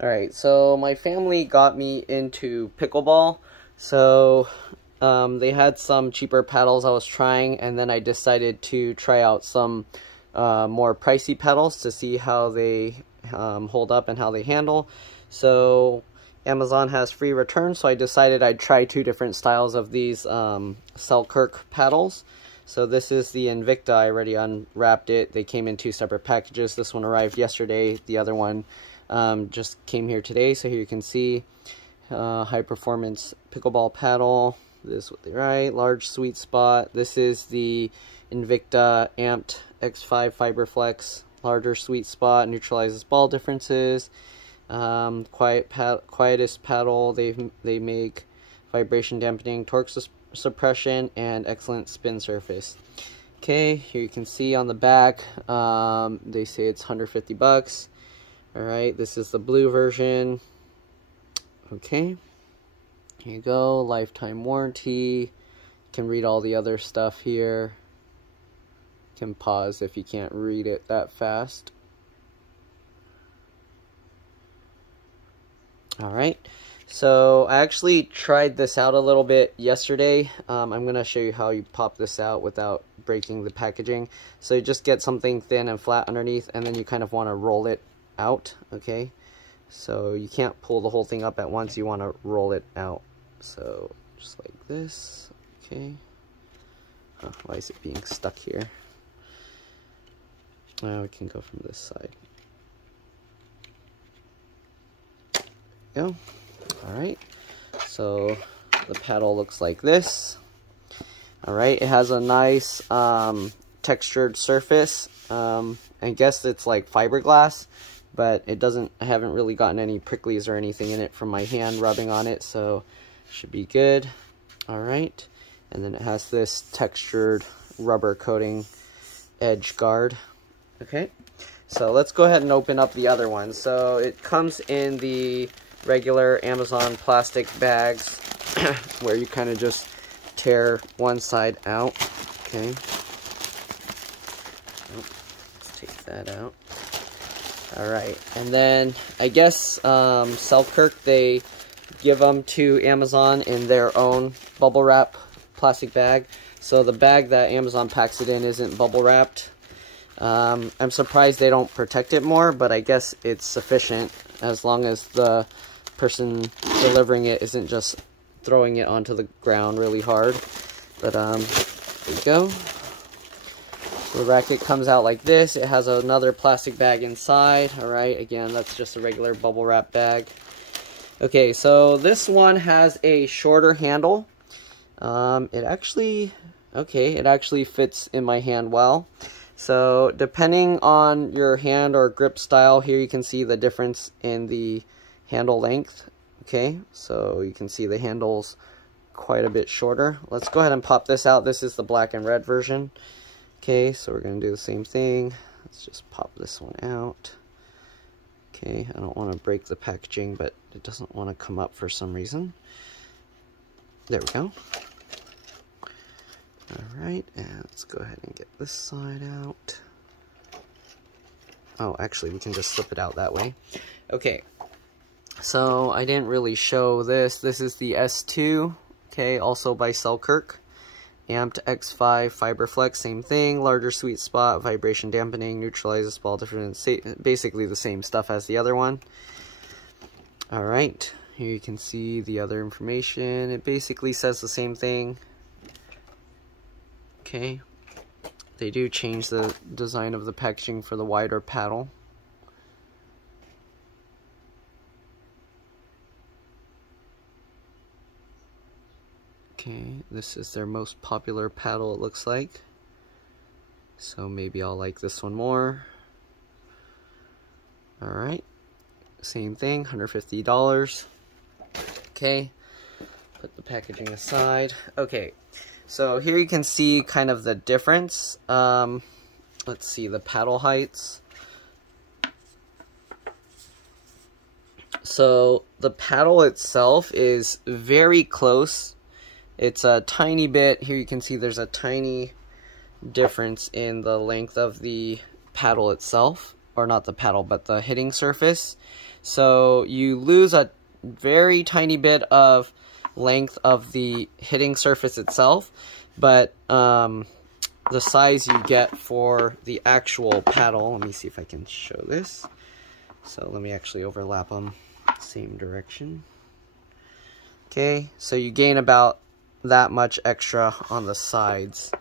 Alright, so my family got me into pickleball. So they had some cheaper paddles I was trying, and then I decided to try out some more pricey paddles to see how they hold up and how they handle. So Amazon has free returns, so I decided I'd try two different styles of these Selkirk paddles. So this is the Invikta. I already unwrapped it. They came in two separate packages. This one arrived yesterday. The other one just came here today. So here you can see high performance pickleball paddle. This is what they write. Large sweet spot. This is the Invikta Amped X5 Fiberflex. Larger sweet spot. Neutralizes ball differences. Quietest paddle. They make vibration dampening, torque suppression, and excellent spin surface. Okay, here you can see on the back, they say it's 150 bucks. Alright, this is the blue version. Okay, here you go, lifetime warranty. You can read all the other stuff here. You can pause if you can't read it that fast. Alright, so I actually tried this out a little bit yesterday. I'm going to show you how you pop this out without breaking the packaging. So you just get something thin and flat underneath, and then you kind of want to roll it out, okay? So you can't pull the whole thing up at once, you want to roll it out. So just like this, okay? Oh, why is it being stuck here? Now we can go from this side. There we go. Alright, so the paddle looks like this. Alright, it has a nice textured surface. I guess it's like fiberglass, but it doesn't, I haven't really gotten any pricklies or anything in it from my hand rubbing on it, so should be good. Alright, and then it has this textured rubber coating edge guard. Okay, so let's go ahead and open up the other one. So it comes in the regular Amazon plastic bags where you kind of just tear one side out. Okay, let's take that out. Alright, and then I guess Selkirk, they give them to Amazon in their own bubble wrap plastic bag. So the bag that Amazon packs it in isn't bubble wrapped. I'm surprised they don't protect it more, but I guess it's sufficient as long as the person delivering it isn't just throwing it onto the ground really hard. But there you go. The racket comes out like this. It has another plastic bag inside. Alright, again, that's just a regular bubble wrap bag. Okay, so this one has a shorter handle. It actually fits in my hand well. So depending on your hand or grip style, here you can see the difference in the handle length. Okay, so you can see the handle's quite a bit shorter. Let's go ahead and pop this out. This is the black and red version. Okay, so we're going to do the same thing. Let's just pop this one out. Okay, I don't want to break the packaging, but it doesn't want to come up for some reason. There we go. Alright, and let's go ahead and get this side out. Oh, actually, we can just slip it out that way. Okay, so I didn't really show this. This is the S2, okay, also by Selkirk. Amped X5 Fiberflex, same thing. Larger sweet spot, vibration dampening, neutralizes ball difference. Basically the same stuff as the other one. Alright, here you can see the other information. It basically says the same thing. Okay, they do change the design of the packaging for the wider paddle. Okay, this is their most popular paddle, it looks like. So maybe I'll like this one more. Alright, same thing, $150. Okay, put the packaging aside. Okay, so here you can see kind of the difference. Let's see the paddle heights. So the paddle itself is very close. It's a tiny bit. Here you can see there's a tiny difference in the length of the paddle itself. Or not the paddle, but the hitting surface. So you lose a very tiny bit of length of the hitting surface itself, but the size you get for the actual paddle, let me see if I can show this. So let me actually overlap them same direction. Okay, so you gain about that much extra on the sides.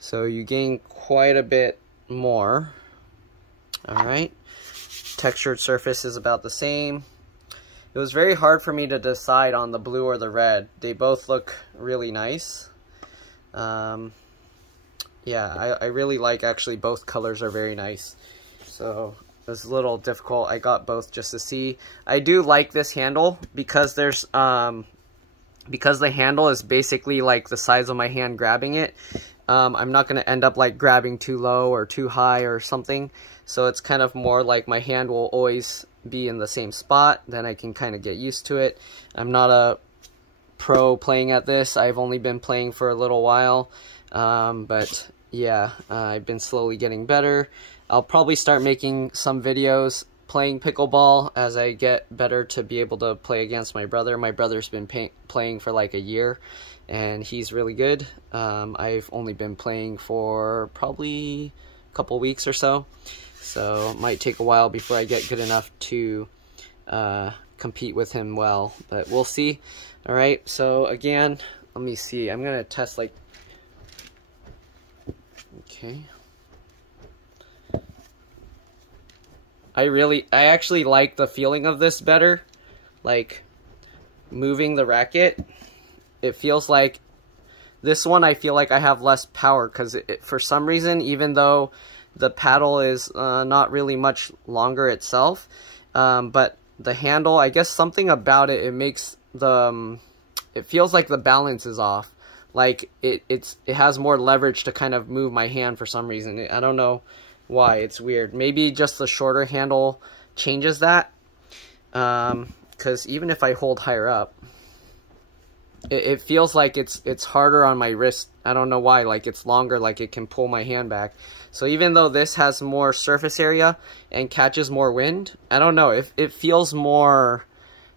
So you gain quite a bit more. Alright, textured surface is about the same. It was very hard for me to decide on the blue or the red. They both look really nice. Yeah, I really like, actually, both colors are very nice. So it was a little difficult. I got both just to see. I do like this handle because there's because the handle is basically like the size of my hand grabbing it. I'm not going to end up like grabbing too low or too high or something. So it's kind of more like my hand will always be in the same spot. Then I can kind of get used to it. I'm not a pro playing at this. I've only been playing for a little while. But yeah, I've been slowly getting better. I'll probably start making some videos playing pickleball as I get better to be able to play against my brother. My brother's been playing for like a year, and he's really good. I've only been playing for probably a couple weeks or so, so it might take a while before I get good enough to compete with him well, but we'll see. All right, so again, let me see. I'm gonna test like, okay. I actually like the feeling of this better. Like moving the racket, it feels like this one, I feel like I have less power because for some reason, even though the paddle is not really much longer itself, but the handle, I guess something about it, it makes the it feels like the balance is off. Like it has more leverage to kind of move my hand for some reason. I don't know why, it's weird. Maybe just the shorter handle changes that, because even if I hold higher up, it feels like it's harder on my wrist. I don't know why, like it's longer, like it can pull my hand back. So even though this has more surface area and catches more wind, I don't know, it feels more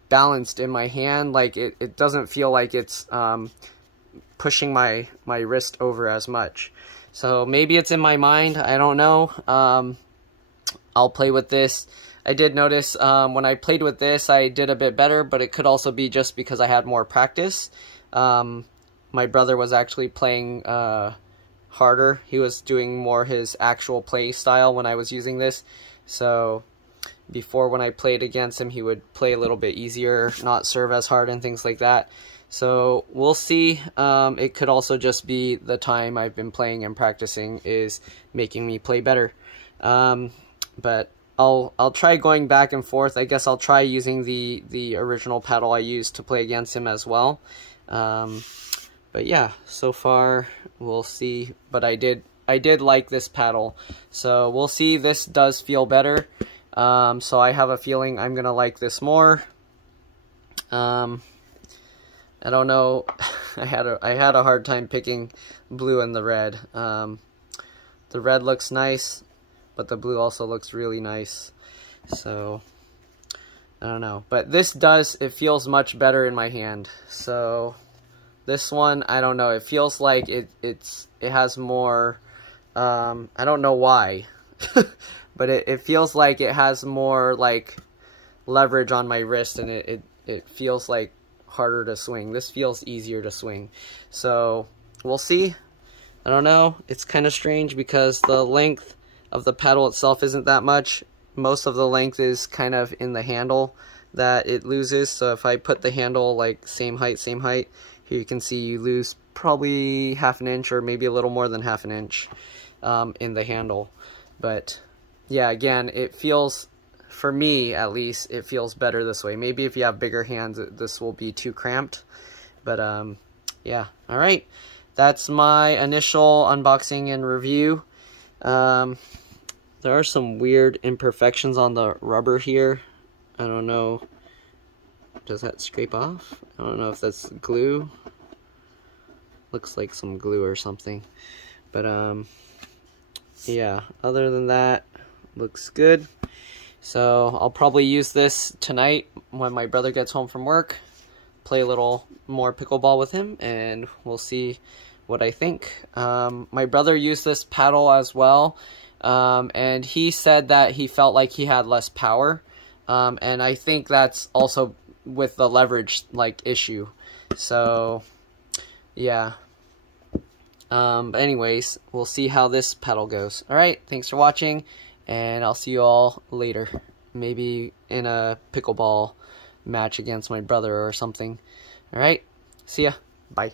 balanced in my hand. Like it doesn't feel like it's pushing my wrist over as much. So maybe it's in my mind, I don't know. I'll play with this. I did notice when I played with this, I did a bit better, but it could also be just because I had more practice. My brother was actually playing harder. He was doing more his actual play style when I was using this. So before, when I played against him, he would play a little bit easier, not serve as hard and things like that. So we'll see. It could also just be the time I've been playing and practicing is making me play better. But I'll try going back and forth. I guess I'll try using the original paddle I used to play against him as well. But yeah, so far we'll see. But I did like this paddle, so we'll see. This does feel better. So I have a feeling I'm gonna like this more. I don't know. I had a hard time picking blue and the red. The red looks nice, but the blue also looks really nice. So I don't know. But this it feels much better in my hand. So this one, I don't know. It feels like it has more. I don't know why, but it feels like it has more like leverage on my wrist, and it feels like harder to swing. This feels easier to swing. So we'll see. I don't know. It's kind of strange because the length of the paddle itself isn't that much. Most of the length is kind of in the handle that it loses. So if I put the handle like same height, here you can see you lose probably half an inch or maybe a little more than half an inch in the handle. But yeah, again, it feels, for me at least, it feels better this way. Maybe if you have bigger hands, this will be too cramped. But yeah, all right. That's my initial unboxing and review. There are some weird imperfections on the rubber here. I don't know. Does that scrape off? I don't know if that's glue. Looks like some glue or something. But yeah, other than that, looks good. So I'll probably use this tonight when my brother gets home from work, play a little more pickleball with him, and we'll see what I think. My brother used this paddle as well, and he said that he felt like he had less power, and I think that's also with the leverage issue. So yeah. But anyways, we'll see how this paddle goes. Alright, thanks for watching, and I'll see you all later. Maybe in a pickleball match against my brother or something. Alright, see ya. Bye.